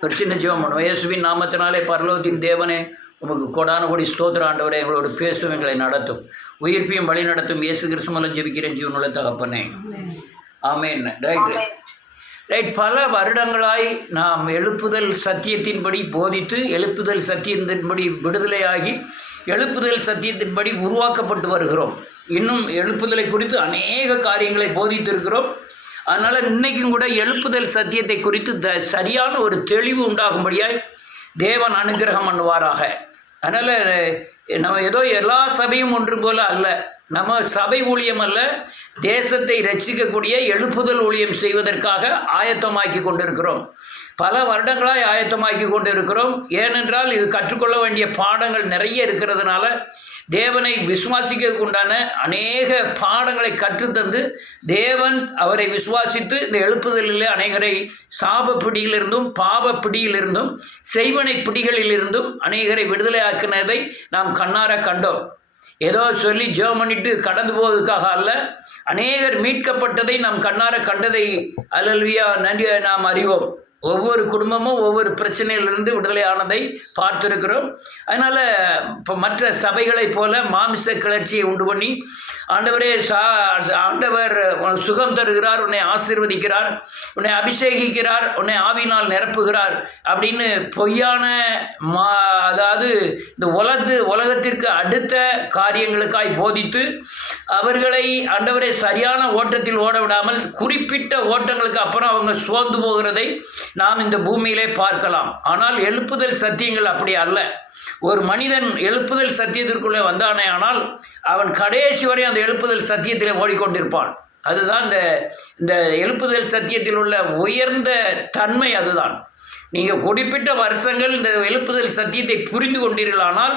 ஒரு சின்ன ஜெபம் பண்ணுவோம். இயேசுவின் நாமத்தினாலே பரலோகத்தின் தேவனே, உமக்கு கொடான கொடி ஸ்தோத்திர ஆண்டவரே, எங்களோட பேசும், எங்களை நடத்தும், உயிர்ப்பையும் வழி நடத்தும். இயேசு கிறிஸ்து மூலம் ஜெபிக்கிறேன் ஜீவனுள்ள தகப்பனே, ஆமென். ரைட். பல வருடங்களாய் நாம் எழுப்புதல் சத்தியத்தின்படி போதித்து, எழுப்புதல் சத்தியத்தின்படி விடுதலையாகி, எழுப்புதல் சத்தியத்தின்படி உருவாக்கப்பட்டு வருகிறோம். இன்னும் எழுப்புதலை குறித்து அநேக காரியங்களை போதித்திருக்கிறோம். அதனால் இன்றைக்கும் கூட எழுப்புதல் சத்தியத்தை குறித்து சரியான ஒரு தெளிவு உண்டாகும்படியாய் தேவன் அனுகிரகம் பண்ணுவாராக. அதனால் நம்ம ஏதோ எல்லா சபையும் ஒன்று போல் அல்ல, நம்ம சபை ஊழியம் அல்ல, தேசத்தை ரட்சிக்கக்கூடிய எழுப்புதல் ஊழியம் செய்வதற்காக ஆயத்தமாக்கி கொண்டிருக்கிறோம். பல வருடங்களாக ஆயத்தமாக்கி கொண்டு இருக்கிறோம். ஏனென்றால் இது கற்றுக்கொள்ள வேண்டிய பாடங்கள் நிறைய இருக்கிறதுனால தேவனை விசுவாசிக்கிறதுக்கு உண்டான அநேக பாடங்களை கற்றுத்தந்து தேவன் அவரை விசுவாசித்து இந்த எழுப்புதலில் அநேகரை சாப பிடியிலிருந்தும் பாவ பிடியிலிருந்தும் செய்வனை பிடிகளிலிருந்தும் அநேகரை விடுதலை ஆக்கினதை நாம் கண்ணார கண்டோம். ஏதோ சொல்லி ஜெபம் பண்ணிட்டு கடந்து போவதற்காக அல்ல, அநேகர் மீட்கப்பட்டதை நாம் கண்ணார கண்டதை அல்லேலூயா நன்றி நாம் அறிவோம். ஒவ்வொரு குடும்பமும் ஒவ்வொரு பிரச்சனையிலிருந்து விடுதலை ஆனதை பார்த்துருக்கிறோம். அதனால் இப்போ மற்ற சபைகளைப் போல மாமிச கிளர்ச்சியை உண்டு பண்ணி ஆண்டவரே ஆண்டவர் சுகம் தருகிறார், உன்னை ஆசீர்வதிக்கிறார், உன்னை அபிஷேகிக்கிறார், உன்னை ஆவியினால் நிரப்புகிறார் அப்படின்னு பொய்யான அதாவது இந்த உலகத்திற்கு அடுத்த காரியங்களுக்காய் போதித்து அவர்களை ஆண்டவரை சரியான ஓட்டத்தில் ஓட விடாமல் குறிப்பிட்ட ஓட்டங்களுக்கு அப்புறம் அவங்க சோர்ந்து போகிறதை நாம் இந்த பூமியிலே பார்க்கலாம். ஆனால் எழுப்புதல் சத்தியங்கள் அப்படி அல்ல. ஒரு மனிதன் எழுப்புதல் சத்தியத்திற்குள்ளே வந்தானே ஆனால் அவன் கடைசி வரை அந்த எழுப்புதல் சத்தியத்திலே ஓடிக்கொண்டிருப்பான். அதுதான் இந்த எழுப்புதல் சத்தியத்தில் உள்ள உயர்ந்த தன்மை. அதுதான் நீங்கள் குறிப்பிட்ட வருஷங்கள் இந்த எழுப்புதல் சத்தியத்தை புரிந்து கொண்டீர்களானால்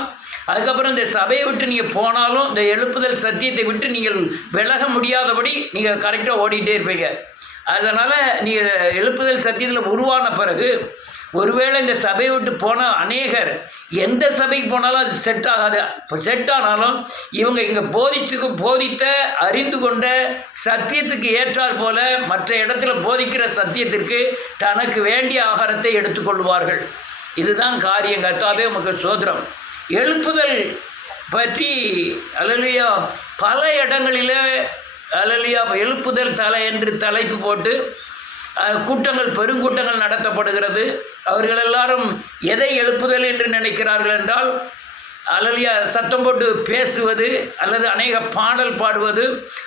அதுக்கப்புறம் இந்த சபையை விட்டு நீங்கள் போனாலும் இந்த எழுப்புதல் சத்தியத்தை விட்டு நீங்கள் விலக முடியாதபடி நீங்கள் கரெக்டாக ஓடிட்டே இருப்பீங்க. அதனால் நீங்கள் எழுப்புதல் சத்தியத்தில் உருவான பிறகு ஒருவேளை இந்த சபையை விட்டு போன அநேகர் எந்த சபைக்கு போனாலும் அது செட் ஆகாது. இப்போ செட் ஆனாலும் இவங்க இங்கே போதித்த அறிந்து கொண்ட சத்தியத்துக்கு ஏற்றாற் போல மற்ற இடத்துல போதிக்கிற சத்தியத்திற்கு தனக்கு வேண்டிய ஆகாரத்தை எடுத்துக்கொள்வார்கள். இதுதான் காரியம். கர்த்தாவே உமக்கு சோத்திரம். எழுப்புதல் பற்றி அல்லேலூயா பல இடங்களில் அல்லேலூயா எழுப்புதல் தலை என்று தலைப்பு போட்டு கூட்டங்கள் பெருங்கூட்டங்கள் நடத்தப்படுகிறது. அவர்கள் எல்லாரும் எதை எழுப்புதல் என்று நினைக்கிறார்கள் என்றால் அல்லேலூயா சத்தம் போட்டு பேசுவது, அல்லது அநேக பாடல் பாடுவது,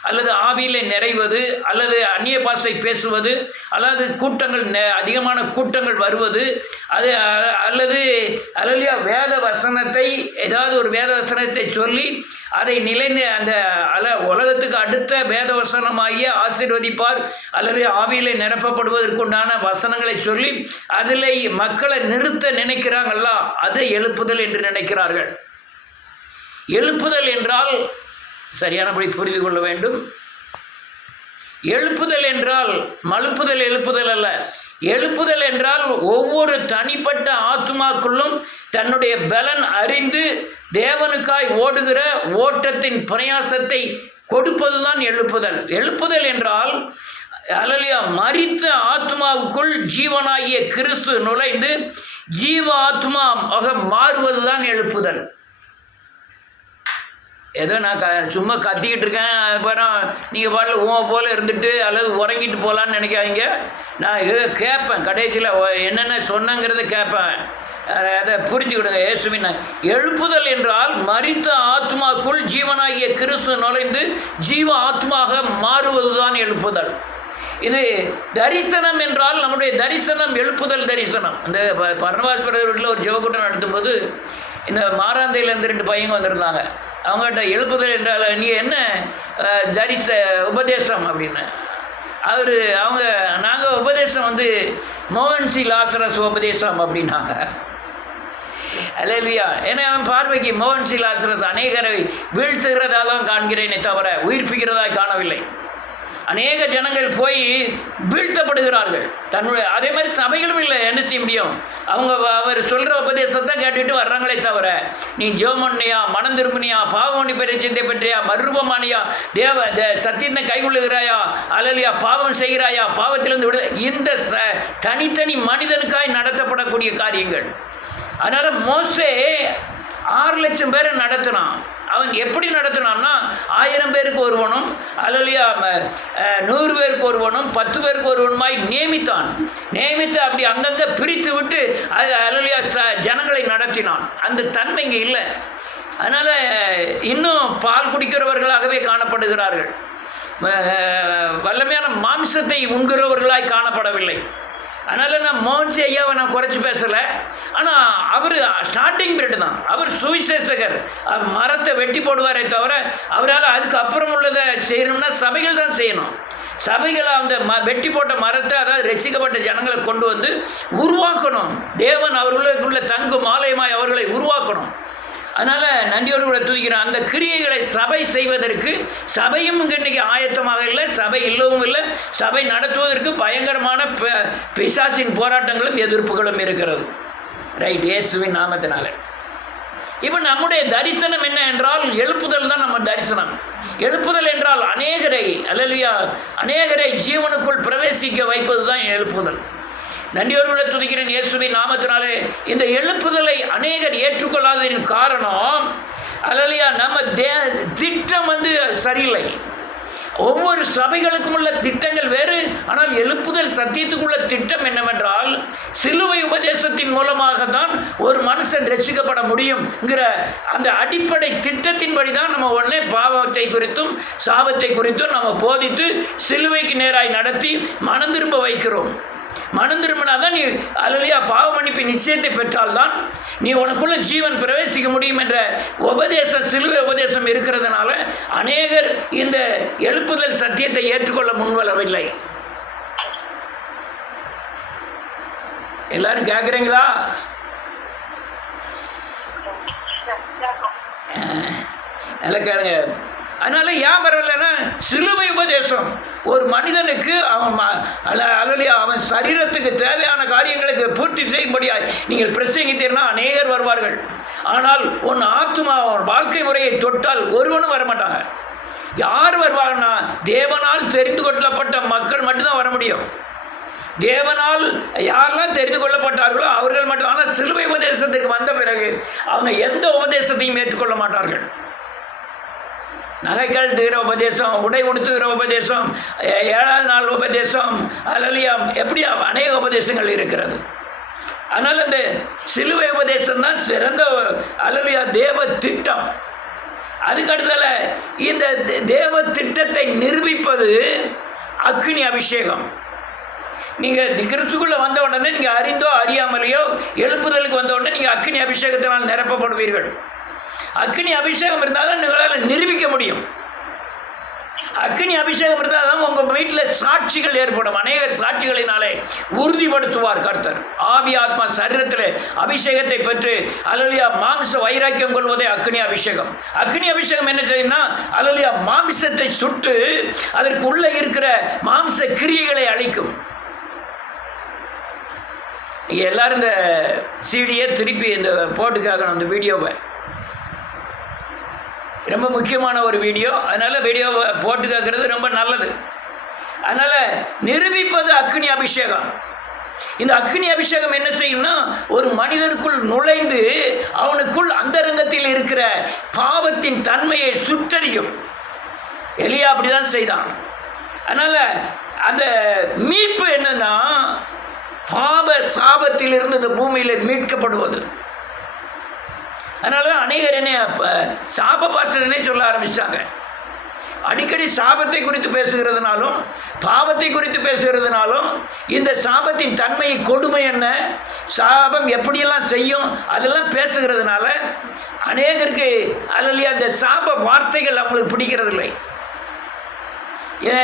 அல்லது ஆவியிலே நிறைவது, அல்லது அந்நிய பாஷை பேசுவது, அல்லது கூட்டங்கள் அதிகமான கூட்டங்கள் வருவது, அது அல்லது அல்லேலூயா வேத வசனத்தை ஏதாவது ஒரு வேத வசனத்தை சொல்லி அதை அந்த உலகத்துக்கு அடுத்த வேத வசனமாகிய ஆசீர்வதிப்பார் அல்லது ஆவியிலே நிரப்பப்படுவதற்குண்டான வசனங்களை சொல்லி அதில் மக்களை நிறுத்த நினைக்கிறாங்களா, அதை எழுப்புதல் என்று நினைக்கிறார்கள். எழுப்புதல் என்றால் சரியானபடி புரிந்து கொள்ள வேண்டும். எழுப்புதல் என்றால் மழுப்புதல் எழுப்புதல் அல்ல. எழுப்புதல் என்றால் ஒவ்வொரு தனிப்பட்ட ஆத்துமாக்குள்ளும் தன்னுடைய பலன் அறிந்து தேவனுக்காய் ஓடுகிற ஓட்டத்தின் பிரயாசத்தை கொடுப்பதுதான் எழுப்புதல். எழுப்புதல் என்றால் அல்லேலூயா மரித்த ஆத்மாவுக்குள் ஜீவனாகிய கிறிஸ்து நுழைந்து ஜீவ ஆத்மாவாக மாறுவதுதான் எழுப்புதல். ஏதோ நான் சும்மா கத்திக்கிட்டு இருக்கேன், அப்புறம் நீங்கள் பாட்டில் போல் இருந்துட்டு அல்லது உறங்கிட்டு போகலான்னு நினைக்காதீங்க. நான் கேட்பேன், கடைசியில் என்னென்ன சொன்னங்கிறத கேட்பேன், அதை புரிஞ்சுக்கிடுங்க. இயேசுவின் எழுப்புதல் என்றால் மரித்த ஆத்மாக்குள் ஜீவனாகிய கிறிஸ்து நுழைந்து ஜீவ ஆத்மாக மாறுவதுதான் எழுப்புதல். இது தரிசனம் என்றால் நம்முடைய தரிசனம் எழுப்புதல் தரிசனம். இந்த பர்னபாஸ் வீட்டில் ஒரு ஜெபக்கூட்டம் நடத்தும்போது இந்த மாராந்தையிலேருந்து 2 பையங்க வந்திருந்தாங்க. அவங்ககிட்ட எழுப்புதல் என்றால் நீ என்ன உபதேசம் அப்படின்னு நாங்கள் உபதேசம் மோகன்சி லாசரஸ் உபதேசம் அப்படின்னாங்க. அல்லேலூயா. ஏன்னா அவன் பார்வைக்கு மோகன்சி லாசரஸ் அநேகரை வீழ்த்துகிறதாலாம் காண்கிறேனே தவிர உயிர்ப்பிக்கிறதாய் காணவில்லை. அநேக ஜனங்கள் போய் வீழ்த்தப்படுகிறார்கள். தன்னுடைய அதே மாதிரி சபைகளும் இல்லை, என்ன செய்ய முடியும்? அவர் சொல்கிற உபதேசத்தை கேட்டுட்டு வர்றாங்களே தவிர, நீ ஜெபமண்ணியா, மனம் திரும்பினியா, பாவமணி பரிச்சயத்தை பற்றியா, மறுரூபமானியா, சத்தியத்தை கைகொள்ளுகிறாயா, அல்லலியா, பாவம் செய்கிறாயா, பாவத்திலிருந்து விடு, இந்த தனித்தனி மனிதனுக்காய் நடத்தப்படக்கூடிய காரியங்கள். அதனால் மோசே 6 லட்சம் பேரை நடத்தினான். அவன் எப்படி நடத்தினான்னா, 1000 பேருக்கு ஒருவனும், அல்லலியா 100 பேருக்கு ஒருவனும், 10 பேருக்கு ஒருவனுமாய் நியமித்து அப்படி அங்கங்கே பிரித்து விட்டு அது அல்லலியா ஜனங்களை நடத்தினான். அந்த தன்மை இங்கே இல்லை. அதனால் இன்னும் பால் குடிக்கிறவர்களாகவே காணப்படுகிறார்கள். வல்லமையான மாம்சத்தை உண்கிறவர்களாய் காணப்படவில்லை. அதனால் நான் மோன்சி ஐயாவை நான் குறைச்சி பேசலை. ஆனால் அவர் ஸ்டார்டிங் பீரியட் தான். அவர் சுவிசேஷகர். மரத்தை வெட்டி போடுவாரே தவிர அவரால் அதுக்கு அப்புறம் உள்ளதை செய்யணும்னா சபைகள் தான் செய்யணும். சபைகளை அந்த வெட்டி போட்ட மரத்தை, அதாவது ரட்சிக்கப்பட்ட ஜனங்களை கொண்டு வந்து உருவாக்கணும். தேவன் அவர்களுக்குள்ள தங்கும் ஆலயமாய் அவர்களை உருவாக்கணும். அதனால் நன்றியோடு கூட துதிக்கிறேன். அந்த கிரியைகளை சபை செய்வதற்கு சபையும் இன்றைக்கி ஆயத்தமாக இல்லை, சபை இல்லவும் இல்லை. சபை நடத்துவதற்கு பயங்கரமான பிசாசின் போராட்டங்களும் எதிர்ப்புகளும் இருக்கிறது. ரைட், இயேசுவின் நாமத்தினால. இப்போ நம்முடைய தரிசனம் என்ன என்றால், எழுப்புதல் தான் நம்ம தரிசனம். எழுப்புதல் என்றால் அநேகரை ஜீவனுக்குள் பிரவேசிக்க வைப்பது தான் எழுப்புதல். நன்றியோடு துதிக்கிறேன் இயேசுவின் நாமத்தினாலே. இந்த எழுப்புதலை அநேகர் ஏற்றுக்கொள்ளாததின் காரணம், அல்லையா, நம்ம திட்டம் சரியில்லை. ஒவ்வொரு சபைகளுக்கும் உள்ள திட்டங்கள் வேறு. ஆனால் எழுப்புதல் சத்தியத்துக்குள்ள திட்டம் என்னவென்றால், சிலுவை உபதேசத்தின் மூலமாக தான் ஒரு மனுஷன் ரட்சிக்கப்பட முடியும்ங்கிற அந்த அடிப்படை திட்டத்தின்படி தான் நம்ம உடனே பாவத்தை குறித்தும் சாபத்தை குறித்தும் நம்ம போதித்து சிலுவைக்கு நேராய் நடத்தி மனம் திரும்ப வைக்கிறோம். மனம் திரும்பினாதான் நீ அல்லையா பாவ மன்னிப்பு நிச்சயத்தை பெற்றால்தான் நீ உனக்குள்ள ஜீவன் பிரவேசிக்க முடியும் என்ற உபதேசம், சிலுவை உபதேசம் இருக்கிறதுனால அநேகர் இந்த எழுப்புதல் சத்தியத்தை ஏற்றுக்கொள்ள முன்வரவில்லை. எல்லாரும் கேட்குறீங்களா? நல்லா கேளுங்க. அதனால் ஏன் பரவாயில்லன்னா, சிலுவை உபதேசம் ஒரு மனிதனுக்கு அவன் சரீரத்துக்கு தேவையான காரியங்களுக்கு பூர்த்தி செய்யும்படியாய் நீங்கள் பிரசங்கித்தீர்னா அநேகர் வருவார்கள். ஆனால் உன் ஆத்மா வாழ்க்கை முறையை தொட்டால் ஒருவனும் வரமாட்டாங்க. யார் வருவாங்கன்னா, தேவனால் தெரிந்து கொள்ளப்பட்ட மக்கள் மட்டும்தான் வர முடியும். தேவனால் யாரெல்லாம் தெரிந்து கொள்ளப்பட்டார்களோ அவர்கள் மட்டும். ஆனால் சிலுவை உபதேசத்துக்கு வந்த பிறகு அவங்க எந்த உபதேசத்தையும் ஏற்றுக்கொள்ள மாட்டார்கள். நகை கழட்டுகிற உபதேசம், உடை உடுத்துகிற உபதேசம், 7ஆவது நாள் உபதேசம், அல்லலியா, எப்படி அநேக உபதேசங்கள் இருக்கிறது. அதனால் இந்த சிலுவை உபதேசம் தான் சிறந்த அல்லலியா தேவ திட்டம். அதுக்கடுத்தால இந்த தேவ திட்டத்தை நிரூபிப்பது அக்கினி அபிஷேகம். நீங்கள் கிறிஸ்துக்குள்ளே வந்த உடனே நீங்கள் அறிந்தோ அறியாமலையோ எழுப்புதலுக்கு வந்த உடனே நீங்கள் அக்கினி அபிஷேகத்தினால் நிரப்பப்படுவீர்கள். அக்கினி அபிஷேகம் இருந்தால் தான் உங்களால் நிரூபிக்க முடியும். அக்கினி அபிஷேகம் இருந்தால் தான் உங்கள் வீட்டில் சாட்சிகள் ஏற்படும். அநேக சாட்சிகளினாலே உறுதிப்படுத்துவார் கர்த்தர். ஆவி ஆத்மா சரீரத்தில் அபிஷேகத்தை பெற்று அல்லலியா மாம்ச வைராக்கியம் கொள்வதே அக்கினி அபிஷேகம். அக்கினி அபிஷேகம் என்ன செய்யும்னா, அல்லலியா மாம்சத்தை சுட்டு அதற்கு உள்ளே இருக்கிற மாம்ச கிரியைகளை அழிக்கும். நீங்கள் எல்லோரும் இந்த சீடியை திருப்பி இந்த போட்டுக்காகணும். அந்த வீடியோவை ரொம்ப முக்கியமான ஒரு வீடியோ. அதனால் வீடியோவை போட்டு கேட்குறது ரொம்ப நல்லது. அதனால் நிரூபிப்பது அக்கினி அபிஷேகம். இந்த அக்கினி அபிஷேகம் என்ன செய்யும்னா, ஒரு மனிதனுக்குள் நுழைந்து அவனுக்குள் அந்தரங்கத்தில் இருக்கிற பாவத்தின் தன்மையை சுட்டடிக்கும். எலியா அப்படி தான் செய்தான். அதனால் அந்த மீட்பு என்னன்னா, பாவ சாபத்தில் இருந்து இந்த பூமியில் மீட்கப்படுவது. அதனால தான் அநேகர் என்ன சாப பாஸ்டர்னே சொல்ல ஆரம்பிச்சிட்டாங்க. அடிக்கடி சாபத்தை குறித்து பேசுகிறதுனாலும் பாவத்தை குறித்து பேசுகிறதுனாலும் இந்த சாபத்தின் தன்மை கொடுமை என்ன, சாபம் எப்படியெல்லாம் செய்யும் அதெல்லாம் பேசுகிறதுனால அநேகருக்கு அல்லையா அந்த சாப வார்த்தைகள் அவங்களுக்கு பிடிக்கிறதில்லை.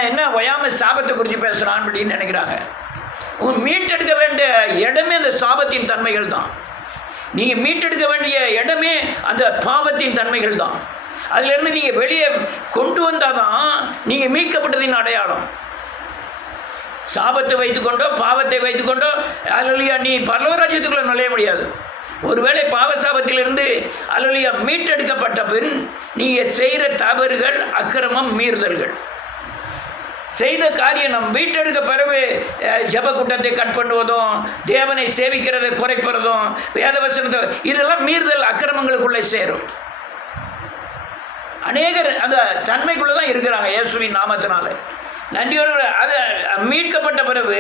என்ன ஒயாமல் சாபத்தை குறித்து பேசுகிறான் அப்படின்னு நினைக்கிறாங்க. மீட்டெடுக்க வேண்டிய இடமே அந்த சாபத்தின் தன்மைகள் தான். நீங்கள் மீட்டெடுக்க வேண்டிய இடமே அந்த பாவத்தின் தன்மைகள் தான். அதிலிருந்து நீங்கள் வெளியே கொண்டு வந்தாதான் நீங்கள் மீட்கப்பட்டதின் அடையாளம். சாபத்தை வைத்துக்கொண்டோ பாவத்தை வைத்துக்கொண்டோ அல்லேலூயா நீ பரலோக ராஜ்யத்துக்குள்ளே நுழைய முடியாது. ஒருவேளை பாவ சாபத்திலிருந்து அல்லேலூயா மீட்டெடுக்கப்பட்ட பின் நீங்கள் செய்கிற தவறுகள், அக்கிரமம், மீறுதல்கள், செய்த காரியம் நம் மீட்டெடுக்க பிறகு ஜெப கூட்டத்தை கட் பண்ணுவதும், தேவனை சேவிக்கிறதை குறைப்பதும், வேதவசனத்தை, இதெல்லாம் மீறுதல் அக்கிரமங்களுக்குள்ளே சேரும். அநேகர் அந்த தன்மைக்குள்ளே தான் இருக்கிறாங்க இயேசுவின் நாமத்தினால. நன்றியோடு அதை மீட்கப்பட்ட பிறகு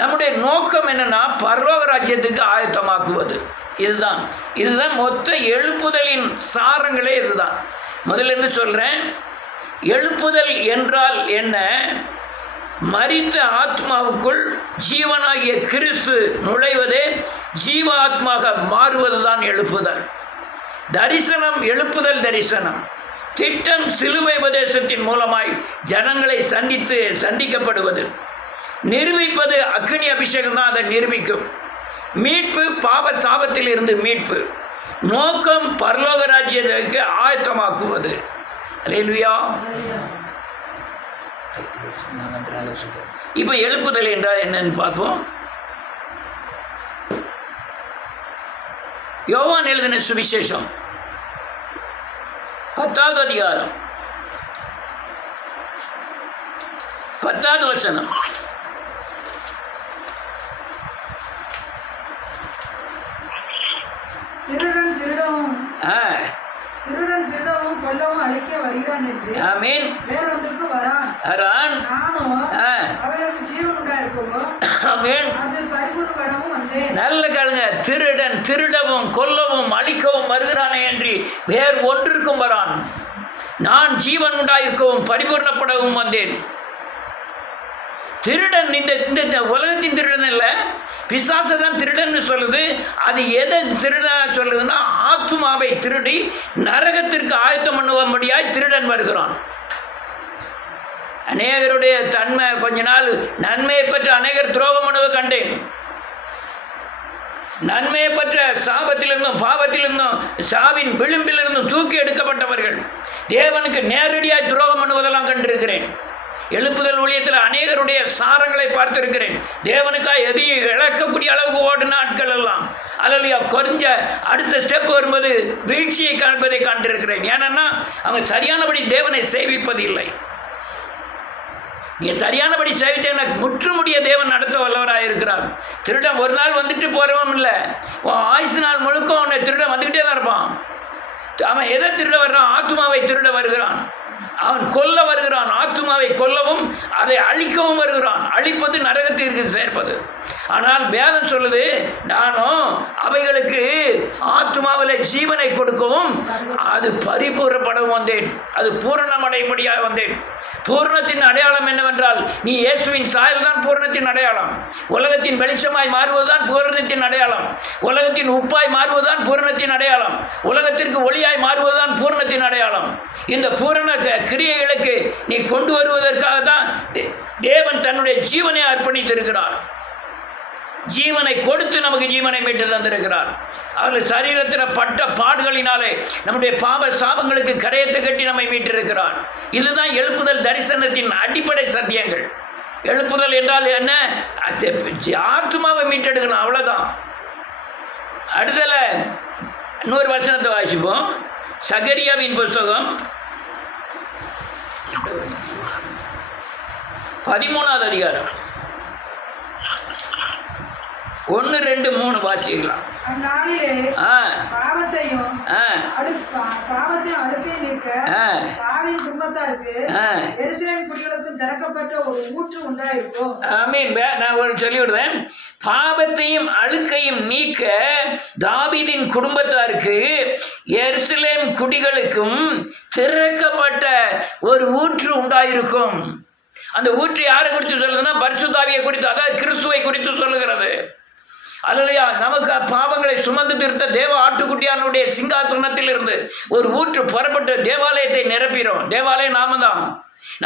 நம்முடைய நோக்கம் என்னென்னா பரலோக ராஜ்யத்துக்கு ஆயத்தமாக்குவது. இதுதான் மொத்த எழுப்புதலின் சாரங்களே. இதுதான் முதல்ல என்ன சொல்கிறேன், எழுப்புதல் என்றால் என்ன? மரித்த ஆத்மாவுக்குள் ஜீவனாகிய கிறிஸ்து நுழைவதே ஜீவாத்மாக மாறுவது தான் எழுப்புதல். தரிசனம் எழுப்புதல் தரிசனம். திட்டம் சிலுவை உபதேசத்தின் மூலமாய் ஜனங்களை சந்திக்கப்படுவது. நிரூபிப்பது அக்னி அபிஷேகம் தான் அதை நிரூபிக்கும். மீட்பு பாவ சாபத்தில் இருந்து மீட்பு. நோக்கம் பரலோக ராஜ்யத்துக்கு ஆயத்தமாக்குவது. அல்லேலூயா. இப்போ எழுப்புதல் என்றால் என்னன்னு பார்ப்போம். யோவான் எழுதின சுவிசேஷம் 10வது அதிகாரம் 10வது வசனம். திருடன் திருடவும் கொல்லவும் அழிக்க வருகிறான் என்று ஆமென். வேறொன்றுக்கு வரான். நானும் அவர்களுக்கு ஜீவன் உண்டாயிருக்கவும் ஆமென் அது பரிபூர்ணப்படவும் வந்தேன். நல்ல கேளுங்க. திருடன் திருடவும் கொல்லவும் அழிக்கவும் வருகிறானே என்று வேறு ஒன்றிற்கும் வரான். நான் ஜீவன் உண்டாயிருக்கவும் பரிபூர்ணப்படவும் வந்தேன். திருடன் இந்த உலகத்தின் திருடன் இல்லை, பிசாசை தான் திருடன் சொல்லுது. அது எதை திருடா சொல்லுதுன்னா ஆத்மாவை திருடி நரகத்திற்கு ஆயத்தம் பண்ணும்படியாய் திருடன் வருகிறான். அநேகருடைய தன்மை கொஞ்ச நாள் நன்மையை பெற்ற அநேகர் துரோகம் பண்ணுவதை கண்டேன். நன்மையை பெற்ற சாபத்திலிருந்தும் பாவத்திலிருந்தும் சாவின் விளிம்பிலிருந்தும் தூக்கி எடுக்கப்பட்டவர்கள் தேவனுக்கு நேரடியாக துரோகம் பண்ணுவதெல்லாம் கண்டிருக்கிறேன். எழுப்புதல் ஊழியத்தில் அநேகருடைய சாரங்களை பார்த்திருக்கிறேன். தேவனுக்காக எதையும் இழக்கக்கூடிய அளவுக்கு ஓடின ஆட்கள் எல்லாம் அல்லேலூயா கொஞ்ச அடுத்த ஸ்டெப் வரும்போது வீழ்ச்சியை காண்பதை கண்டிருக்கிறேன். ஏன்னா அவங்க சரியானபடி தேவனை சேவிப்பது இல்லை. நீங்கள் சரியானபடி சேவித்தேன்னா முற்றுமுடிய தேவன் நடத்த வல்லவராக இருக்கிறார். திருடன் ஒரு நாள் வந்துட்டு போகிறவன் இல்லை, ஆயுசு நாள் முழுக்க அவனை திருடன் வந்துக்கிட்டே தான் இருப்பான். அவன் எதை திருட வர்றான்? ஆத்மாவை திருட வருகிறான். அவன் கொல்ல வருகிறான். ஆத்மாவை கொல்லவும் அதை அழிக்கவும் வருகிறான். அழிப்பது நரகத்திற்கு சேர்ப்பது. ஆனால் வேதம் சொல்லுது, நானும் அவைகளுக்கு ஆத்மாவில் ஜீவனை கொடுக்கவும் அது பரிபூர்ணப்படவும் வந்தேன். அது பூரணமடையும்படியாக வந்தேன். பூரணத்தின் அடையாளம் என்னவென்றால் நீ இயேசுவின் சாயல் தான் பூரணத்தின் அடையாளம். உலகத்தின் வெளிச்சமாய் மாறுவதுதான் பூரணத்தின் அடையாளம். உலகத்தின் உப்பாய் மாறுவதுதான் பூரணத்தின் அடையாளம். உலகத்திற்கு ஒளியாய் மாறுவதுதான் பூரணத்தின் அடையாளம். இந்த பூரண கிரியைகளுக்கு நீ கொண்டு வருவதற்காக தான் தேவன் தன்னுடைய ஜீவனை அர்ப்பணித்திருக்கிறார். ஜீவனை கொடுத்து நமக்கு ஜீவனை மீட்டு தந்திருக்கிறார். அவர்கள் சரீரத்தில் பட்ட பாடுகளினாலே நம்முடைய பாவ சாபங்களுக்கு கரையத்தை கட்டி நம்மை மீட்டிருக்கிறார். இதுதான் எழுப்புதல் தரிசனத்தின் அடிப்படை சத்தியங்கள். எழுப்புதல் என்றால் என்ன? ஆத்மாவை மீட்டெடுக்கணும், அவ்வளோதான். அடுத்தல இன்னொரு வசனத்தை வாசிப்போம். சகரியாவின் புஸ்தகம் 13வது அதிகாரம் 1, 2, 3 வாசிக்கலாம். அந்நாளிலே பாவத்தையும் அடுக்கை நீக்க பாவின் குடும்பத்தாருக்கு எருசலேம் குடிகளுக்கு திறக்கப்பட்ட ஒரு ஊற்று உண்டாயிருக்கும். ஆமீன். நான் ஒரு சொல்லிவிடுவேன். பாவத்தையும் அழுக்கையும் நீக்க தாவீதின் குடும்பத்தாருக்கு எருசலேம் குடிகளுக்கும் திறக்கப்பட்ட ஒரு ஊற்று உண்டாயிருக்கும். அந்த ஊற்று யாரை குறித்து சொல்லுதுன்னா பரிசுத்த ஆவியை குறித்து, அதாவது கிறிஸ்துவை குறித்து சொல்லுகிறது. அல்லேலூயா. நமக்கு பாவங்களை சுமந்து தீர்த்த தேவ ஆட்டுக்குட்டியானுடைய சிங்காசனத்தில் இருந்து ஒரு ஊற்று புறப்பட்டு தேவாலயத்தை நிரப்பிடும். தேவாலயம் நாம தான்.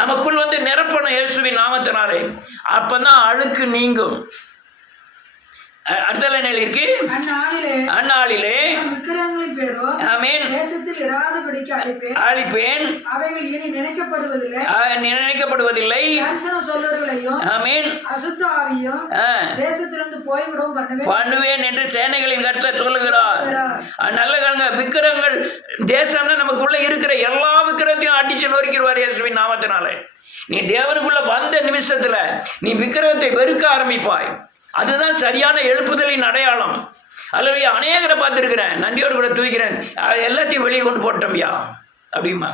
நமக்குள் வந்து நிரப்பணும் இயேசுவின் நாமத்தினாலே. அப்பதான் அழுக்கு நீங்கும். அடுத்த அடுத்தால நிலைக்கு அந்நாளிலே விக்கிரகங்களின் பேரோ ஆமென் தேசத்தில் இராதபடிக்கு அழிப்பேன். அவைகள் இனி நினைக்கப்படுவதில்லை. நினைக்கப்படுவதில்லை. தரிசனம் சொல்லுவர்களையும் ஆமென் அசுத்த ஆவியும் தேசத்திலிருந்து போய்விடவும் பண்ணுவேன் என்று சேனைகளின் கர்த்தர் சொல்லுகிறார். நல்ல காலங்க. விக்கிரகங்கள் தேசம்னா நமக்குள்ள இருக்கிற எல்லா விக்கிரகத்தையும் அடிச்சு நொறுக்கிடுவார் இயேசுவின் நாமத்தினாலே. நீ தேவனுக்குள்ள வந்த நிமிஷத்துல நீ விக்கிரகத்தை வெறுக்க ஆரம்பிப்பாய். அதுதான் சரியான எழுப்புதலின் அடையாளம். அல்லது அநேகரை பார்த்துருக்கிறேன், நன்றியோடு கூட தூக்கிறேன், எல்லாத்தையும் வெளியே கொண்டு போட்டோம்யா அப்படிமா.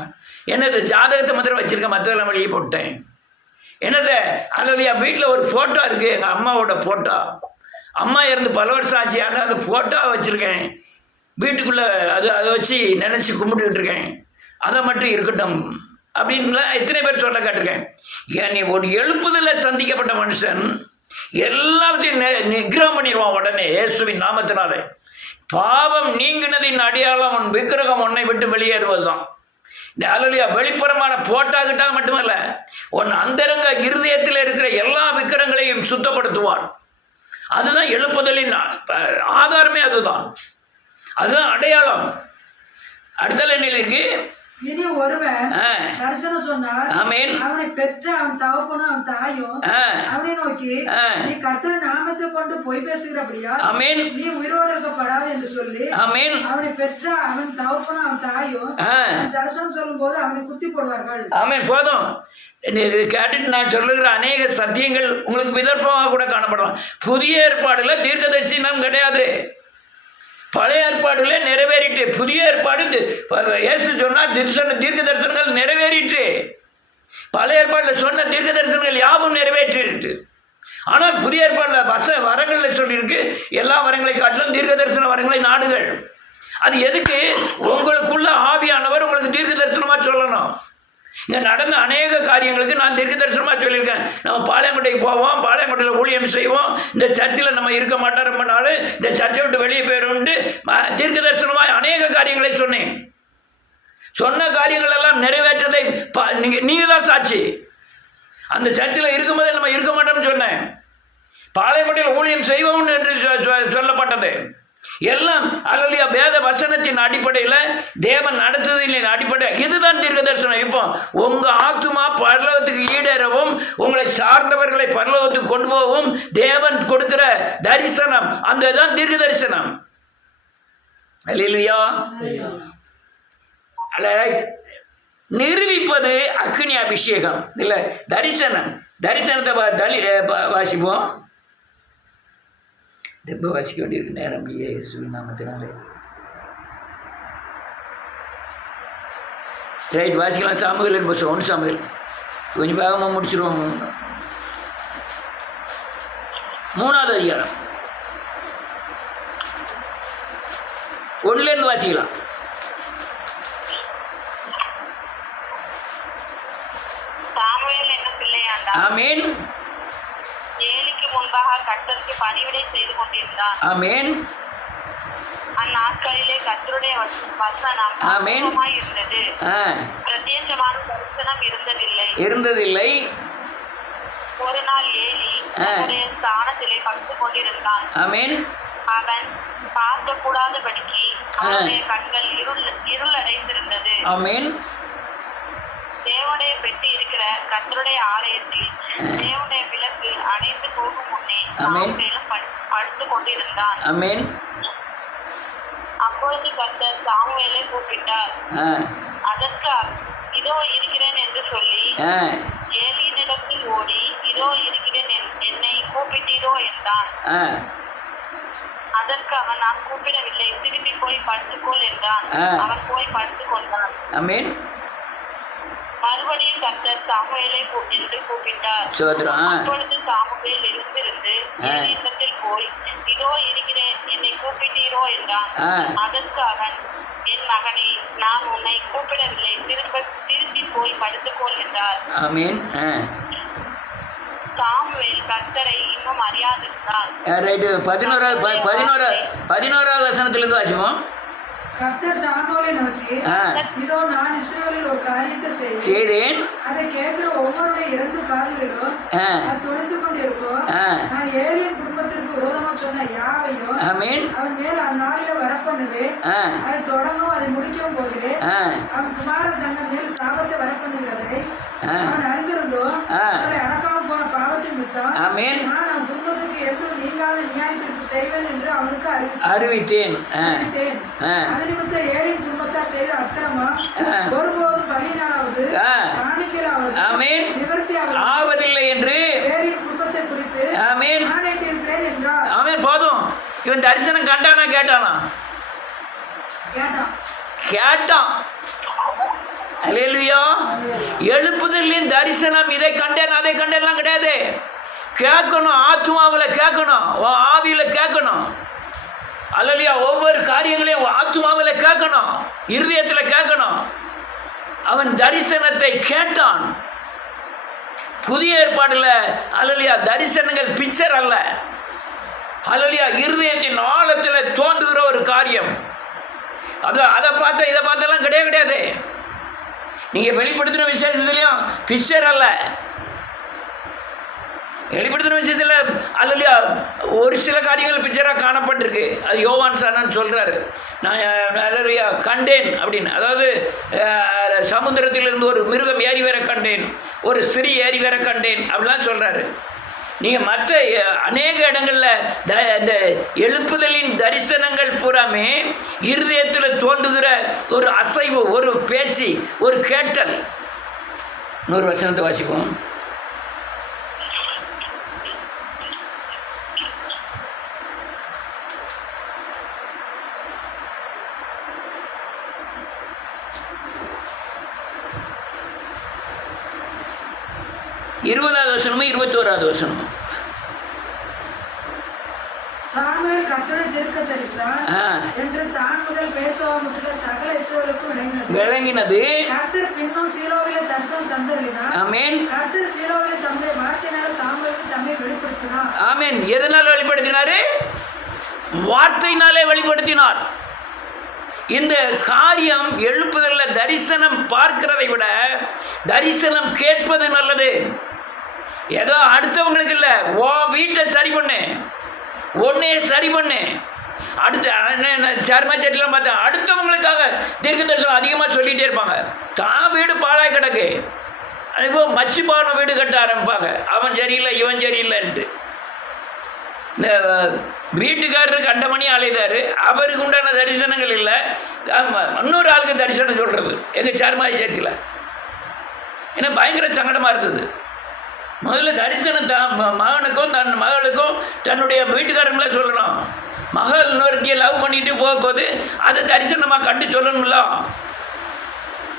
என்னது ஜாதகத்தை மாத்திரம் வச்சிருக்கேன், மற்றதெல்லாம் வெளியே போட்டேன். என்னது அல்லது வீட்டில் ஒரு ஃபோட்டோ இருக்குது, எங்கள் அம்மாவோட ஃபோட்டோ. அம்மா இருந்து பல வருஷம் ஆச்சு, ஆனால் அந்த ஃபோட்டோ வச்சுருக்கேன் வீட்டுக்குள்ளே. அதை வச்சு நினச்சி கும்பிட்டுக்கிட்டு இருக்கேன். அதை மட்டும் இருக்கட்டும் அப்படின்லாம் எத்தனை பேர் சொல்ல கேட்டிருக்கேன். ஏன் நீ ஒரு எழுப்புதலில் சந்திக்கப்பட்ட மனுஷன் எல்லாத்தையும் நிகிரகம் பண்ணிடுவான் உடனே இயேசுவின் நாமத்தினாலே. பாவம் நீங்கினதின் அடையாளம் உன் விக்கிரகம் உன்னை விட்டு வெளியேறுவது தான். அல்லையா, வெளிப்புறமான போட்டாக்கிட்டா மட்டுமல்ல, உன் அந்தரங்க இருதயத்தில் இருக்கிற எல்லா விக்கிரங்களையும் சுத்தப்படுத்துவான். அதுதான் எழுப்புதலின் ஆதாரமே. அதுதான் அடையாளம். அடுத்த நிலையில் இருக்கு. இனி ஒருவன் தரிசனம் சொன்னார். அவனை பெற்ற அவன் தகப்பனும் அவன் தாயும் அவனை நோக்கி, நீ கர்த்தருடைய நாமத்தை கொண்டு பொய் பேசுகிறபடியா நீ உயிரோடு இருக்கப்படாது என்று சொல்லி அவனை பெற்ற அவன் தகப்பனும் அவன் தாயும் தரிசனம் சொல்லும் போது அவனை குத்தி போடுவார்கள். போதும். இது கேட்டுட்டு நான் சொல்லுகிற அநேக சத்தியங்கள் உங்களுக்கு விதர்ப்பமாக கூட காணப்படலாம். புதிய ஏற்பாடுல தீர்க்கதரிசனம் கிடையாது. பழைய ஏற்பாடுகளே நிறைவேறிட்டு. புதிய ஏற்பாடு இயேசு சொன்னால் தீர்க்க தரிசனங்கள் நிறைவேறிட்டு. பழைய ஏற்பாட்டில் சொன்ன தீர்க்க தரிசனங்கள் யாவும் நிறைவேற்றிட்டு. ஆனால் புதிய ஏற்பாட்டில் வரங்களில் சொல்லியிருக்கு, எல்லா வரங்களை காட்டிலும் தீர்க்க தரிசன வரங்களை நாடுகள். அது எதுக்கு? உங்களுக்குள்ள ஆவியானவர் உங்களுக்கு தீர்க்க தரிசனமாக சொல்லணும். இங்கே நடந்த அநேக காரியங்களுக்கு நான் தீர்க்க தரிசனமாக சொல்லியிருக்கேன். நம்ம பாளையங்கோட்டைக்கு போவோம், பாளையங்கோட்டையில் ஊழியம் செய்வோம், இந்த சர்ச்சில் நம்ம இருக்க மாட்டோம், ரொம்ப நாள் இந்த சர்ச்சை விட்டு வெளியே போயிடும்ட்டு தீர்க்க தரிசனமாக அநேக காரியங்களை சொன்னேன். சொன்ன காரியங்கள் எல்லாம் நிறைவேற்றதை நீங்கள் தான் சாட்சி. அந்த சர்ச்சில் இருக்கும்போதே நம்ம இருக்க மாட்டோம்னு சொன்னேன். பாளையங்கோட்டையில் ஊழியம் செய்வோம் என்று சொல்லப்பட்டது எல்லாம் அல்லையா வேத வசனத்தின் அடிப்படையில், தேவன் நடத்துதலின் அடிப்படை. இதுதான் தீர்க்க தரிசனம். இப்போ உங்க ஆத்துமா பரலோகத்துக்கு ஈடேறவும், உங்களை சார்ந்தவர்களை பரலோகத்துக்கு கொண்டு போகவும் தேவன் கொடுக்கிற தரிசனம், அந்த தான் தீர்க்க தரிசனம். அல்லேலூயா. நிரூபிப்பது அக்னி அபிஷேகம் இல்லை தரிசனம். தரிசனத்தை வாசிப்போம். ரொம்ப வாசிக்க வேண்டியிருக்கு, நேரம் இல்லையே இயேசுவின் நாமத்தினாலே. ரைட், வாசிக்கலாம். சாமுவேல் என்பது 1 சாமுவேல் கொஞ்சம் வேகமாக முடிச்சிருவோம். 3ஆவது அதிகாரம் 1லேருந்து வாசிக்கலாம். ஆமீன். முன்பாக கர்த்தருக்கு பணிவிடை செய்து கொண்டிருந்தான். ஆமென். அந்நாட்களிலே கர்த்தருடைய வசனம் அற்புதமாய் இருந்தது. பிரத்யேகமான தரிசனம் இருந்ததில்லை. ஒரு நாள் ஏலி தன்னுடைய ஸ்தானத்திலே படுத்துக் கொண்டிருந்தான். ஆமென். அவன் பார்க்க கூடாதபடிக்கு அவனுடைய கண்கள் இருளடைந்திருந்தது. ஆமென். தேவனுடைய பெட்டி இருக்கிற கர்த்தருடைய ஆலயத்தில் தேவனுடைய விளக்கு அணைந்து போகும் முன்னே சாமுவேலும் படுத்துக் கொண்டிருந்தான். ஆமென். அப்பொழுது கர்த்தர் சாமுவேலை கூப்பிட்டார். அதற்கு இதோ இருக்கிறேன் என்று சொல்லி ஏலியினிடத்தில் ஓடி, இதோ இருக்கிறேன், என்னை கூப்பிட்டீரோ என்றான். அதற்கு அவன், நான் கூப்பிடவில்லை, திரும்பி போய் படுத்துக்கொள் என்றான். அவன் போய் படுத்துக் கொண்டான். ஆமென். மறுபடியும் கர்த்தர் சாமுவேலை என்று கூப்பிட்டார். அப்பொழுது சாமுவேல் எழுந்திருந்து ஏலியினிடத்தில் போய், இதோ இருக்கிறேன், என்னை கூப்பிட்டீரோ என்றான். அதற்கு அவன், என் மகனே, நான் உன்னை கூப்பிடவில்லை, திரும்பி போய் படுத்துக்கொள் என்றார். ஆமென். சாமுவேல் கர்த்தரை இன்னும் அறியாதிருந்தான். 11வது வசனத்திலிருந்து வாசிப்போம். கர்த்தர் சாமுவேலை நோக்கி, இதோ நான் இஸ்ரவேலில் ஒரு காரியத்தை செய்தேன். அதை கேட்கிற ஒவ்வொருடைய 2 காதுகளிலும் தொடுத்துக் கொண்டிருக்கும். நான் ஏலியின் குடும்பத்திற்கு விரோதமாக சொன்ன யாவையும் அவன் மேல் அந்நாளில வரப்பண்ணுவேன். அதை தொடங்கவும் அதை முடிக்கவும் போகிறேன். அவன் குமாரன் தங்கள் மேல் சாபத்தை வரப்பண்ணுகிறதை அவன் அறிந்திருந்தோம். அவரை அடக்காமல் போன பாவத்தின் மித்தம் நான் அவன் குடும்பத்துக்கு என்றும் நீங்காத நியாயத்திற்கு செய்வேன் என்று அவனுக்கு அறிவித்தேன். அது நிமித்தம் ஏழின் குடும்பத்தார் செய்த அக்கிரமம் ஒருபோதும் பலியினாலாவது காணிக்கையாவது நிவர்த்தி ஆவதில்லை என்று ஏழின் குடும்பத்தை குறித்து நான் எண்ணியிருக்கிறேன் என்றார். ஆமென். போதும். இவன் தரிசனம் கண்டானா கேட்டானா? கேட்டான். அல்லேலூயா. எழுப்புதலின் தரிசனம் இதை கண்டேன் அதை கண்டெல்லாம் கிடையாது. கேட்கணும், ஆத்துமாவில் கேட்கணும், ஆவியில் கேட்கணும். அல்லேலூயா. ஒவ்வொரு காரியங்களையும் ஆத்துமாவில் கேட்கணும், இருதயத்தில் கேட்கணும். அவன் தரிசனத்தை கேட்டான். புதிய ஏற்பாடுல அல்லேலூயா தரிசனங்கள் பிக்சர் அல்ல. அல்லேலூயா இருதயத்தின் ஆழத்தில் தோன்றுகிற ஒரு காரியம். அதை பார்த்த இதை பார்த்தெல்லாம் கிடையாது. நீங்கள் வெளிப்படுத்தின விசேஷத்துலையும் பிக்சர் அல்ல. வெளிப்படுத்தின விஷயத்தில் அல்லையா ஒரு சில காரியங்கள் பிக்சராக காணப்பட்டிருக்கு. அது யோவான் சாணன் சொல்கிறாரு. நான் அல்லையா கண்டேன் அப்படின்னு. அதாவது சமுத்திரத்திலிருந்து ஒரு மிருகம் ஏறி வர கண்டேன், ஒரு ஸ்திரீ ஏறி வர கண்டேன் அப்படிலாம் சொல்கிறாரு. நீங்கள் மற்ற அநேக இடங்களில் இந்த எழுப்புதலின் தரிசனங்கள் பூராமே இருதயத்தில் தோன்றுகிற ஒரு அசைவு, ஒரு பேச்சு, ஒரு கேட்டல். 100 வசனத்தை வாசிப்போம். இருபதாவது வசனமும் 21வது வசனமும். சாமுவேல் கர்த்தருடைய தீர்க்கதரிசிதான் என்று தான் முதல் பேசுவதற்குள்ள சகல இஸ்ரவேலுக்கும் விளங்கினது. கர்த்தர் பின்னும் சீலோவிலே தரிசனம் தந்தருளினார். ஆமென். கர்த்தர் சீலோவிலே தம்முடைய வார்த்தையினால சாமுவேலுக்கு தம்மை வெளிப்படுத்தினார். ஆமென். எதனால வெளிப்படுத்தினாரு? வார்த்தையினாலே வெளிப்படுத்தினார். இந்த காரியம் எழுப்புதல்ல தரிசனம் பார்க்கிறதை விட தரிசனம் கேட்பது நல்லது. ஏதோ அடுத்தவங்களுக்கு இல்லை, ஓ வீட்டை சரி பண்ணு, ஒன்னே சரி பண்ணு. அடுத்த சேர்மாச்சேட்டிலாம் பார்த்தா அடுத்தவங்களுக்காக தீர்க்க தரிசனம் அதிகமாக சொல்லிகிட்டே இருப்பாங்க. தான் வீடு பாழாய் கிடக்கு, அதுபோல் மச்சி பாவனை வீடு கட்ட ஆரம்பிப்பாங்க. அவன் சரியில்லை இவன் சரியில்லைன்ட்டு. இந்த வீட்டுக்காரருக்கு கண்டமணி அலைதார், அவருக்கு உண்டான தரிசனங்கள் இல்லை, இன்னொரு ஆளுக்கு தரிசனம் சொல்கிறது எங்கள் சேர்மாய் சேர்த்தில். ஏன்னா பயங்கர சங்கடமாக இருந்தது. முதல்ல தரிசனம் மகனுக்கும் தன் மகளுக்கும் தன்னுடைய வீட்டுக்காரங்கள சொல்லணும். மகள் இன்னொருத்தியை லவ் பண்ணிட்டு போகும்போது அதை தரிசனமாக கண்டு சொல்லணும்ல.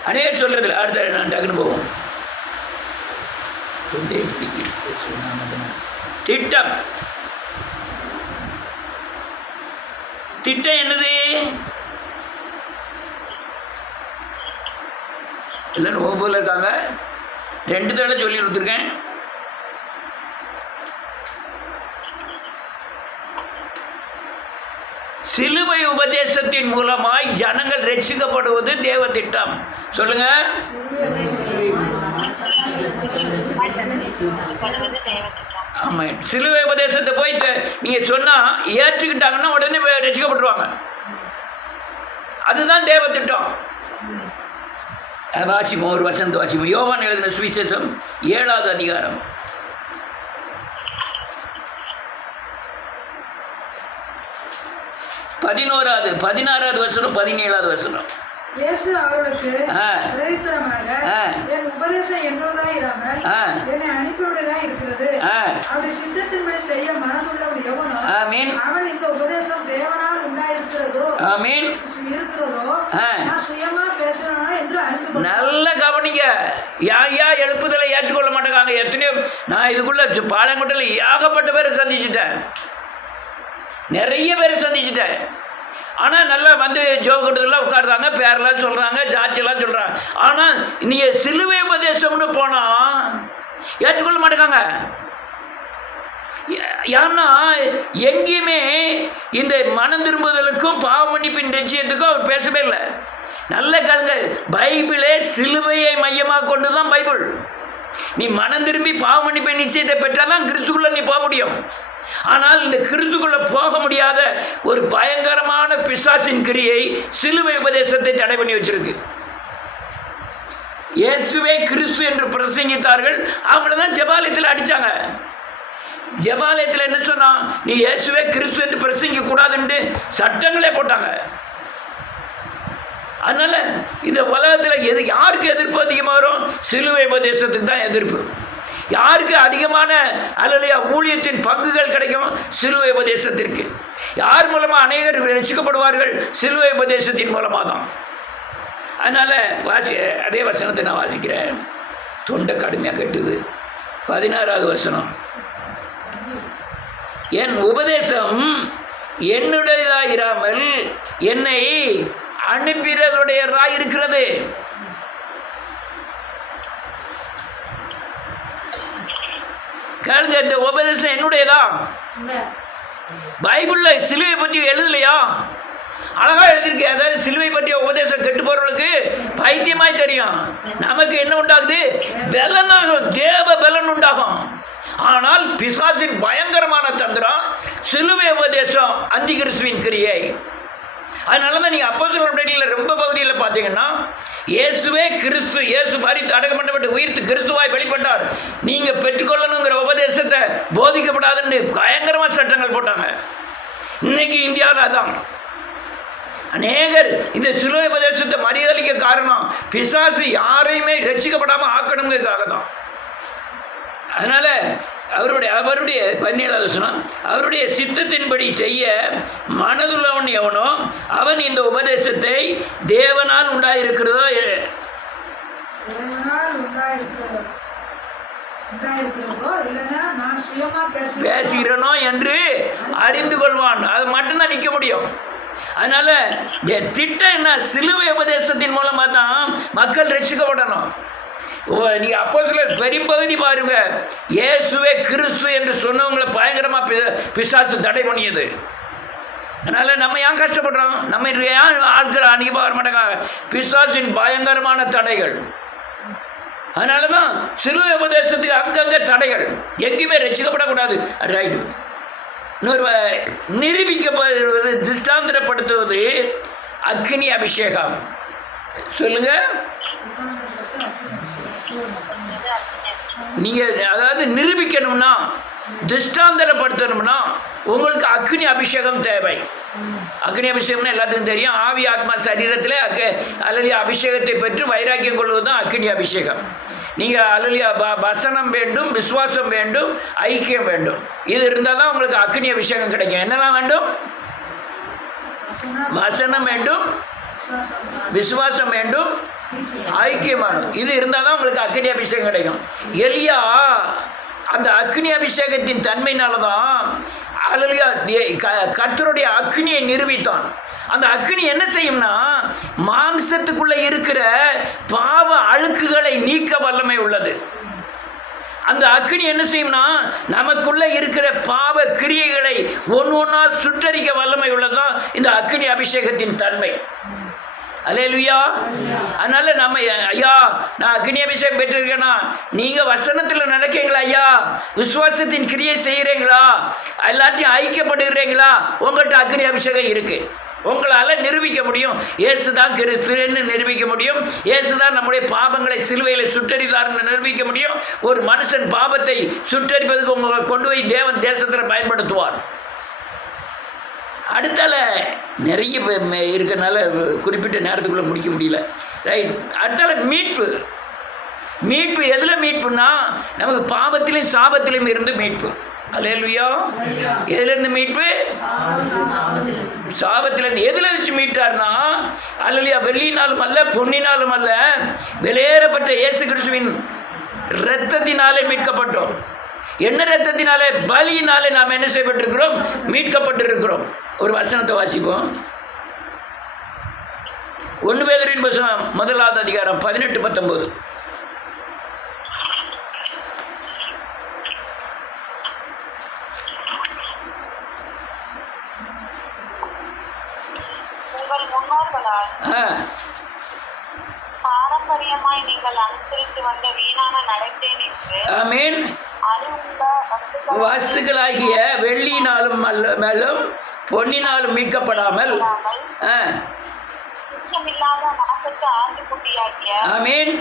அநேக சொல்கிறதில்ல. அடுத்த நான் டக்குன்னு போவோம். திட்டம். திட்டம் என்னது? இல்லைன்னு ஒவ்வொரு இருக்காங்க. 2 தடவை சொல்லி கொடுத்துருக்கேன். சிலுவை உபதேசத்தின் மூலமாய் ஜனங்கள் ரட்சிக்கப்படுவது தேவ திட்டம். சொல்லுங்க. ஆமாம். சிலுவை உபதேசத்தை போய் நீங்கள் சொன்னால் ஏற்றுக்கிட்டாங்கன்னா உடனே ரட்சிக்கப்பட்டுருவாங்க. அதுதான் தேவ திட்டம். வாசிப்போம், ஒரு வசனத்தை வாசிப்போம். யோவான் எழுதின சுவிசேஷம் 7வது அதிகாரம் 16வது 16வது வசனம் 17வது வசனம். இயேசு அவர்களுக்கு பிரதித்திரமாக, என் உபதேசம் என்னுடையதாய் இராமல் என்னை அனுப்பியுடையதாய் இருக்கிறது. அவருடைய சித்தத்தின்படி செய்ய மனதுள்ளவன் எவனோ அவன் இந்த உபதேசம் தேவனால் உண்டாயிருக்கிறதோ நான் சுயமா பேசுறேனா என்று அறிந்து. நல்ல கவனிங்க. யா எழுப்புதலை ஏற்றுக்கொள்ள மாட்டேங்காங்க. எத்தனையோ நான் இதுக்குள்ள பாலங்கோட்டையில் ஏகப்பட்ட பேரை சந்திச்சுட்டேன், நிறைய பேரை சந்திச்சுட்டேன். ஆனால் நல்லா வந்து ஜோகட்டெல்லாம் உட்காருறாங்க, பேரெல்லாம் சொல்கிறாங்க, சாட்சியெல்லாம் சொல்கிறாங்க. ஆனால் நீங்கள் சிலுவை உபதேசம்னு போனால் ஏற்றுக்கொள்ள மாட்டேங்காங்க. ஏன்னா எங்கேயுமே இந்த மனம் திரும்புதலுக்கும் பாவ மன்னிப்பின் நிச்சயத்துக்கும் அவர் பேசவே இல்லை. நல்ல கலங்க, பைபிளே சிலுவையை மையமாக கொண்டு தான் பைபிள். நீ மனம் திரும்பி பாவ மன்னிப்பின் நிச்சயத்தை பெற்றால் தான் கிறிஸ்துக்குள்ளே நீ போக முடியும். ஆனால் இந்த கிறிஸ்துக்குள்ளே போக முடியாத ஒரு பயங்கரமான பிசாசின் கிரியை சிலுவை உபதேசத்தை தடை பண்ணி வச்சிருக்கு. இயேசுவே கிறிஸ்து என்று பிரசங்கித்தார்கள், அவங்கள தான் ஜெபாலயத்தில் அடித்தாங்க. ஜெபாலயத்தில் என்ன சொன்னான், நீ இயேசுவே கிறிஸ்து என்று பிரசங்கிக்க கூடாதுன்னு சட்டங்களே போட்டாங்க. அதனால இந்த உலகத்தில் யாருக்கு எதிர்ப்பு அதிகமாக வரும்? சிலுவை உபதேசத்துக்கு தான் எதிர்ப்பு. யாருக்கு அதிகமான அல்லையா ஊழியத்தின் பங்குகள் கிடைக்கும்? சிலுவை உபதேசத்திற்கு. யார் மூலமாக அநேகர் ரட்சிக்கப்படுவார்கள்? சிலுவை உபதேசத்தின் மூலமாக தான். அதனால் அதே வசனத்தை நான் வாசிக்கிறேன். தொண்டை கடுமையாக கட்டுது. 16வது வசனம். என் உபதேசம் என்னுடையதாயிராமல் என்னை அனுப்பினருடையதாய் இருக்கிறது. கேளுங்க, இந்த உபதேசம் என்னுடையதா? பைபிளில் சிலுவை பற்றி எழுதலையா? அழகாக எழுதியிருக்கு. அதாவது சிலுவை பற்றிய உபதேசம் கெட்டு போகிறவர்களுக்கு பைத்தியமாய் தெரியும். நமக்கு என்ன உண்டாகுது? பலனாகும், தேவ பலன் உண்டாகும். ஆனால் பிசாசின் பயங்கரமான தந்திரம் சிலுவை உபதேசம், அந்தி கிறிஸ்துவின் கிரியை. அதனால தான் நீங்கள் அப்போஸ்தலர் நடவடிக்கையில் ரொம்ப பகுதியில் பார்த்தீங்கன்னா, இயேசுவே கிறிஸ்து, இயேசு மரித்து அடக்கம் பண்ணப்பட்டு உயிர்த்து கிறிஸ்துவாய் வெளிப்பட்டார், நீங்கள் பெற்றுக்கொள்ளணுங்கிற உபதேசத்தை போதிக்கப்படாதுன்னு பயங்கரமாக சட்டங்கள் போட்டாங்க. இன்னைக்கு இந்தியாவில் அதான். அநேகர் இந்த சிலுவை உபதேசத்தை மரியாதைக்க காரணம் பிசாசு யாரையுமே ரட்சிக்கப்படாமல் ஆக்கணுங்கிறதுக்காக தான். அதனால் அவருடைய 17வது வசனம், அவருடைய சித்தத்தின்படி செய்ய மனதுள்ளவன் எவனோ அவன் இந்த உபதேசத்தை தேவனால் உண்டாயிருக்கிறதோ பேசுகிறனோ என்று அறிந்து கொள்வான். அது மட்டும்தான் நிற்க முடியும். அதனால திட்டம் என்ன? சிலுவை உபதேசத்தின் மூலமாக தான் மக்கள் ரட்சிக்கப்படணும். நீங்கள் அப்போஸ்தலர் பெரும்பகுதி பாருங்க, இயேசுவே கிறிஸ்து என்று சொன்னவங்களை பயங்கரமாக பிசாசு தடை பண்ணியது. அதனால் நம்ம ஏன் கஷ்டப்படுறோம்? நம்ம ஏன் ஆட்கள் அன்றைக்கி வர மாட்டாங்க? பிசாசின் பயங்கரமான தடைகள். அதனால தான் சிலுவை உபதேசத்துக்கு அங்கங்கே தடைகள். எங்கேயுமே ரட்சிக்கப்படக்கூடாது. ரைட்டு. இன்னொரு நிரூபிக்கப்படுவது, திஷ்டாந்திரப்படுத்துவது அக்னி அபிஷேகம். சொல்லுங்க. நீங்கள் அதாவது நிரூபிக்கணும்னா, திஷ்டாந்தரப்படுத்தணும்னா உங்களுக்கு அக்னி அபிஷேகம் தேவை. அக்னி அபிஷேகம்னா எல்லாத்துக்கும் தெரியும். ஆவி ஆத்மா சரீரத்தில் அல்லது அபிஷேகத்தை பெற்று வைராக்கியம் கொள்வது தான் அக்னி அபிஷேகம். நீங்கள் அல்லலியா வசனம் வேண்டும், விசுவாசம் வேண்டும், ஐக்கியம் வேண்டும். இது இருந்தால் தான் உங்களுக்கு அக்னி அபிஷேகம் கிடைக்கும். என்னெல்லாம் வேண்டும்? வசனம் வேண்டும், விசுவாசம் வேண்டும், ஐக்கியமான. இது இருந்தால் தான் உங்களுக்கு அக்னி அபிஷேகம் கிடைக்கும். எலியா அந்த அக்னி அபிஷேகத்தின் தன்மையினால தான் அல்லலியா கர்த்தருடைய அக்னியை நிரூபித்தான். அந்த அக்னி என்ன செய்யும்னா, மாம்சத்துக்குள்ளே இருக்கிற பாவ அழுக்குகளை நீக்க வல்லமை உள்ளது. அந்த அக்னி என்ன செய்யும்னா, நமக்குள்ளே இருக்கிற பாவ கிரியைகளை ஒன்றா சுட்டரிக்க வல்லமை உள்ளதுதான் இந்த அக்னி அபிஷேகத்தின் தன்மை. அல்லேலூயா. அதனால நம்ம, ஐயா நான் அக்னி அபிஷேகம் பெற்றிருக்கேனா? நீங்கள் வசனத்தில் நடக்கீங்களா? ஐயா விசுவாசத்தின் கிரியை செய்கிறீங்களா? எல்லாத்தையும் ஐக்கியப்படுகிறீங்களா? உங்கள்கிட்ட அக்னி அபிஷேகம் இருக்குது. உங்களால் நிரூபிக்க முடியும். இயேசு தான் கிறிஸ்துன்னு நிரூபிக்க முடியும். இயேசு தான் நம்முடைய பாவங்களை சிலுவையில் சுட்டரித்தார்னு நிரூபிக்க முடியும். ஒரு மனுஷன் பாவத்தை சுட்டரிப்பதுக்கு உங்களை கொண்டு போய் தேவன் தேசத்தில் பயன்படுத்துவார். அடுத்தால நிறைய இருக்கிறனால குறிப்பிட்ட நேரத்துக்குள்ளே முடிக்க முடியல. ரைட். அடுத்தால மீட்பு எதில் மீட்புன்னா, நமக்கு பாவத்திலையும் சாபத்திலையும் இருந்து மீட்பு. அல்லேலூயா. எதுலேருந்து மீட்பு? சாபத்திலேருந்து. எதில் வச்சு மீட்டார்னா, அல்லேலூயா, வெள்ளினாலும் அல்ல, பொன்னினாலும் அல்ல, வெளியேறப்பட்ட இயேசு கிறிஸ்துவின் இரத்தத்தினாலே மீட்கப்பட்டோம். என்ன இரத்தத்தினாலே? பலியினாலே நாம் என்ன செய்யப்பட்டிருக்கிறோம்? மீட்கப்பட்டிருக்கிறோம். ஒரு வசனத்தை வாசிப்போம். 1 பேதுருவின் புத்தகம் 1வது அதிகாரம் 18-19. ஆதலால் பாரம்பரியமாய் நீங்கள் அனுசரித்து வந்த வீணான நடத்தை நின்று ஆமென். அறிவுள்ள வஸ்துக்களாகிய வெள்ளியினாலும் மேலும் பொன்னினாலும் மீட்கப்படாமல் குற்றமில்லாத நாசத்து ஆட்டுக்குட்டியாகிய ஆமென்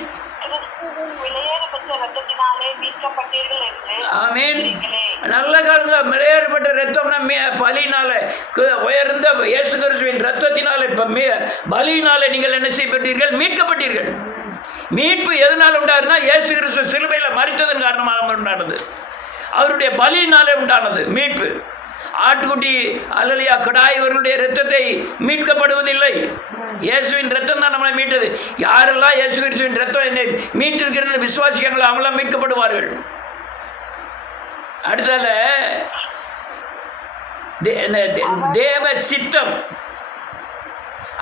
கிறிஸ்துவின் விலையேறப்பட்ட இரத்தத்தினாலே மீட்கப்பட்டீர்கள் என்று ஆமென். இருக்கிறீர்களே. நல்ல காலங்க விளையாடப்பட்ட ரத்தம்னா பலியினால உயர்ந்த இயேசு கிறிஸ்துவின் ரத்தத்தினால பலியினால நீங்கள் என்ன செய்யப்பட்டீர்கள்? மீட்கப்பட்டீர்கள். மீட்பு எதனால் உண்டாருன்னா இயேசு கிறிஸ்து சிலுவையில் மரித்ததன் காரணமாக உண்டானது. அவருடைய பலியினாலே உண்டானது மீட்பு. ஆட்டுக்குட்டி அல்லலியா கடாய் இவர்களுடைய இரத்தத்தை மீட்கப்படுவதில்லை. இயேசுவின் ரத்தம் தான் நம்மளை மீட்டது. யாரெல்லாம் இயேசு கிறிஸ்துவின் ரத்தம் என்னை மீட்டிருக்கிறது விசுவாசிக்காங்களோ அவங்களாம் மீட்கப்படுவார்கள். அடுத்தால தேவ சித்தம்,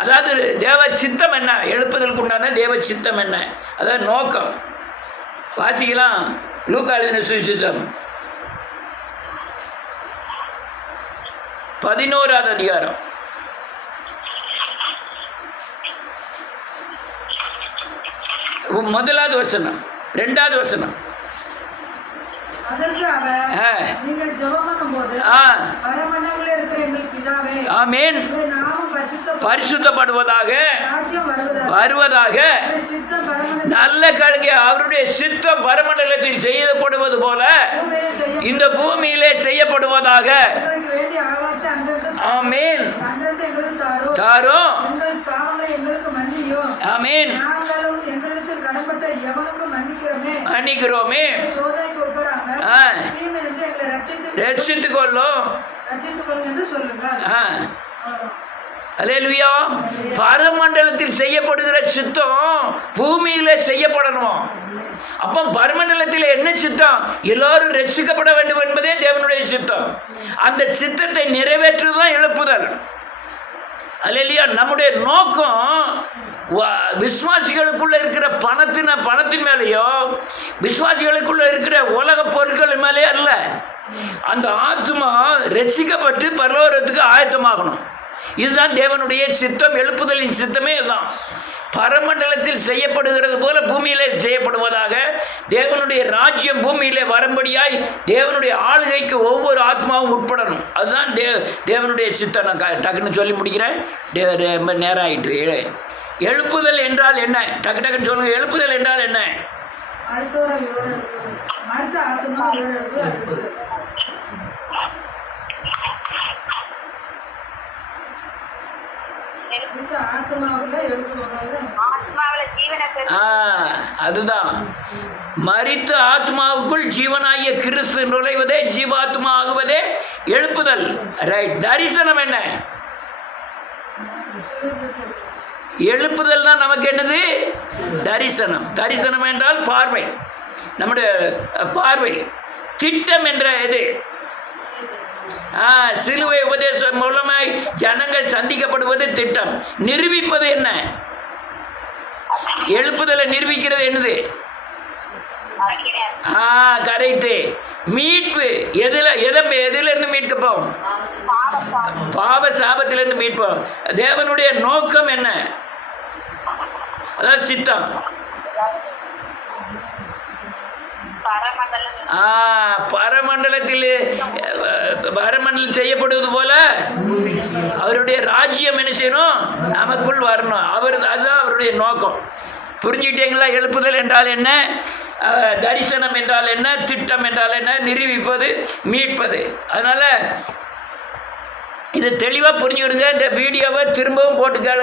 அதாவது தேவ சித்தம் என்ன? எழுப்புதலுக்கு உண்டான தேவ சித்தம் என்ன? அதாவது நோக்கம். வாசிக்கலாம். லூக்கா எழுதின சுவிசேஷம் 11வது அதிகாரம் 1வது வசனம் 2வது வசனம். அதற்கு அவர், நீங்கள் ஜெபம் பண்ணும்போது பரமண்டலங்களில் இருக்கிற எங்கள் பிதாவே, ஆமென், உம்முடைய நாமம் பரிசுத்தப்படுவதாக வருவதாக. நல்ல கழுகை அவருடைய சித்தம் பரமண்டலத்தில் செய்யப்படுவது போல இந்த பூமியிலே செய்யப்படுவதாக. ஆமென். தாரும். ஆமென். மன்னிக்கிறோமே. ரட்சித்துக் கொள்ளும். அல்லேலூயா. பரமண்டலத்தில் செய்யப்படுகிற சித்தம் பூமியில செய்யப்படணும். அப்போ பரமண்டலத்தில் என்ன சித்தம்? எல்லாரும் ரட்சிக்கப்பட வேண்டும் என்பதே தேவனுடைய சித்தம். அந்த சித்தத்தை நிறைவேற்றுவதுதான் எழுப்புதல். அல்லேலூயா. நம்முடைய நோக்கம் விசுவாசிகளுக்குள்ள இருக்கிற பணத்தின் மேலேயோ விசுவாசிகளுக்குள்ள இருக்கிற உலக பொருட்கள் மேலேயோ அல்ல. அந்த ஆத்மா ரட்சிக்கப்பட்டு பரலோகத்துக்கு ஆயத்தமாகணும். இதுதான் தேவனுடைய சித்தம். எழுப்புதலின் சித்தமே இதுதான். பரமண்டலத்தில் செய்யப்படுகிறது போல பூமியிலே செய்யப்படுவதாக. தேவனுடைய ராஜ்யம் பூமியிலே வரும்படியாய் தேவனுடைய ஆளுகைக்கு ஒவ்வொரு ஆத்மாவும் உட்படணும். அதுதான் தேவனுடைய சித்தம். நான் டக்குன்னு சொல்லி முடிக்கிறேன், நேரம் ஆயிட்டு. எழுப்புதல் என்றால் என்ன? டக்குன்னு சொல்லுங்க. எழுப்புதல் என்றால் என்ன? அதுதான் மரித்த ஆத்மாவுக்குள் ஜீவனாகிய கிறிஸ்து நுழைவதே, ஜீவாத்மா ஆகுவதே எழுப்புதல். ரைட். தரிசனம் என்ன? எழுப்புதல் தான் நமக்கு என்னது? தரிசனம். தரிசனம் என்றால் பார்வை, நம்முடைய பார்வை. திட்டம் என்ற இது சிலுவை உபதேசம் மூலமாய் ஜனங்கள் சந்திக்கப்படுவது திட்டம். நிரூபிப்பது என்ன? எழுப்புதலை நிரூபிக்கிறது என்னது? கரெக்டு. மீட்பு எதிலிருந்து மீட்கப்போம்? பாவ சாபத்திலிருந்து மீட்போம். தேவனுடைய நோக்கம் என்ன? அதாவது சித்தம். பரமண்டலத்தில் செய்யப்படுவது போல அவருடைய ராஜ்யம் என்ன செய்யணும்? நமக்குள் வரணும். அதுதான் அவருடைய நோக்கம். புரிஞ்சுக்கிட்டீங்களா? எழுப்புதல் என்றால் என்ன? தரிசனம் என்றால் என்ன? திட்டம் என்றால் என்ன? நிரூபிப்பது, மீட்பது. அதனால் இதை தெளிவாக புரிஞ்சுக்கிடுங்க. இந்த வீடியோவை திரும்பவும் போட்டு கேளுங்க.